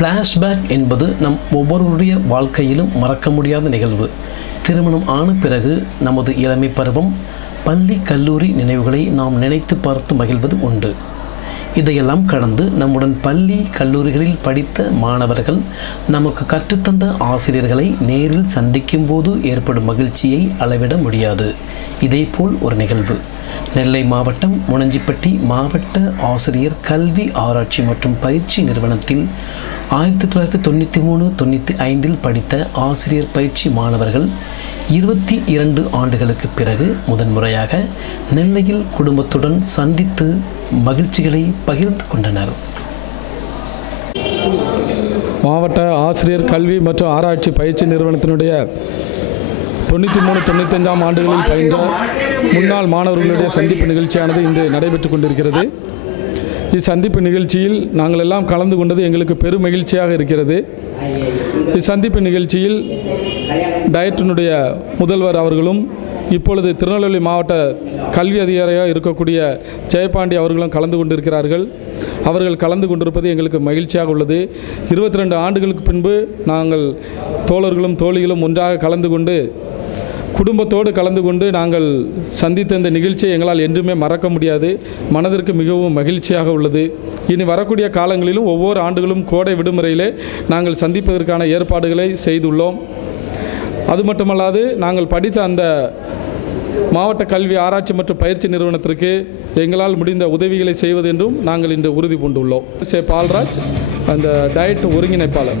Flashback என்பது நம் ஒவ்வொருவருடைய வாழ்க்கையிலும் மறக்க முடியாத நிகழ்வு. திருமணம் ஆன பிறகு நமது இளமை பருவம் பள்ளி கல்லூரி நினைவுகளை நாம் நினைத்து பார்த்து மகிழ்வது உண்டு. இதையெல்லாம் கடந்து நம்முடன் பள்ளி கல்லூரிகளில் படித்த மாணவர்கள் நமக்கு கற்றுத்தந்த ஆசிரியர்களை நேரில் சந்திக்கும் போது ஏற்படும் மகிழ்ச்சியை அளவிட முடியாது. இதேபோல் ஒரு நிகழ்வு. நெல்லை மாவட்டம் முனஞ்சிப்பட்டி மாவட்ட ஆசிரியர் கல்வி ஆராய்ச்சி மற்றும் பயிற்சி நிறுவனத்தில் ஆயிரத்தி தொள்ளாயிரத்தி தொண்ணூற்றி மூணு தொண்ணூற்றி ஐந்தில் படித்த ஆசிரியர் பயிற்சி மாணவர்கள் இருபத்தி இரண்டு ஆண்டுகளுக்கு பிறகு முதன்முறையாக நெல்லையில் குடும்பத்துடன் சந்தித்து மகிழ்ச்சிகளை பகிர்ந்து கொண்டனர். மாவட்ட ஆசிரியர் கல்வி மற்றும் ஆராய்ச்சி பயிற்சி நிறுவனத்தினுடைய தொண்ணூற்றி மூணு தொண்ணூத்தஞ்சாம் ஆண்டுகளில் பயின்ற முன்னாள் மாணவர்களுடைய சந்திப்பு நிகழ்ச்சியானது இன்று நடைபெற்று கொண்டிருக்கிறது. இச்சந்திப்பு நிகழ்ச்சியில் நாங்கள் எல்லாம் கலந்து கொண்டது எங்களுக்கு பெரும் மகிழ்ச்சியாக இருக்கிறது. இச்சந்திப்பு நிகழ்ச்சியில் டயட்டினுடைய முதல்வர் அவர்களும் இப்பொழுது திருநெல்வேலி மாவட்ட கல்வி அதிகாரியாக இருக்கக்கூடிய ஜெயபாண்டி அவர்களும் கலந்து கொண்டிருக்கிறார்கள். அவர்கள் கலந்து கொண்டிருப்பது எங்களுக்கு மகிழ்ச்சியாக உள்ளது. இருபத்தி ரெண்டு ஆண்டுகளுக்கு பின்பு நாங்கள் தோழர்களும் தோழிகளும் ஒன்றாக கலந்து கொண்டு குடும்பத்தோடு கலந்து கொண்டு நாங்கள் சந்தித்த இந்த நிகழ்ச்சியை எங்களால் என்றுமே மறக்க முடியாது. மனதிற்கு மிகவும் மகிழ்ச்சியாக உள்ளது. இனி வரக்கூடிய காலங்களிலும் ஒவ்வொரு ஆண்டுகளும் கோடை விடுமுறையிலே நாங்கள் சந்திப்பதற்கான ஏற்பாடுகளை செய்துள்ளோம். அது மட்டுமல்லாது நாங்கள் படித்த அந்த மாவட்ட கல்வி ஆராய்ச்சி மற்றும் பயிற்சி நிறுவனத்திற்கு எங்களால் முடிந்த உதவிகளை செய்வது என்றும் நாங்கள் இன்று உறுதி பூண்டுள்ளோம். சே. பால்ராஜ் அந்த டயட் ஒருங்கிணைப்பாளர்.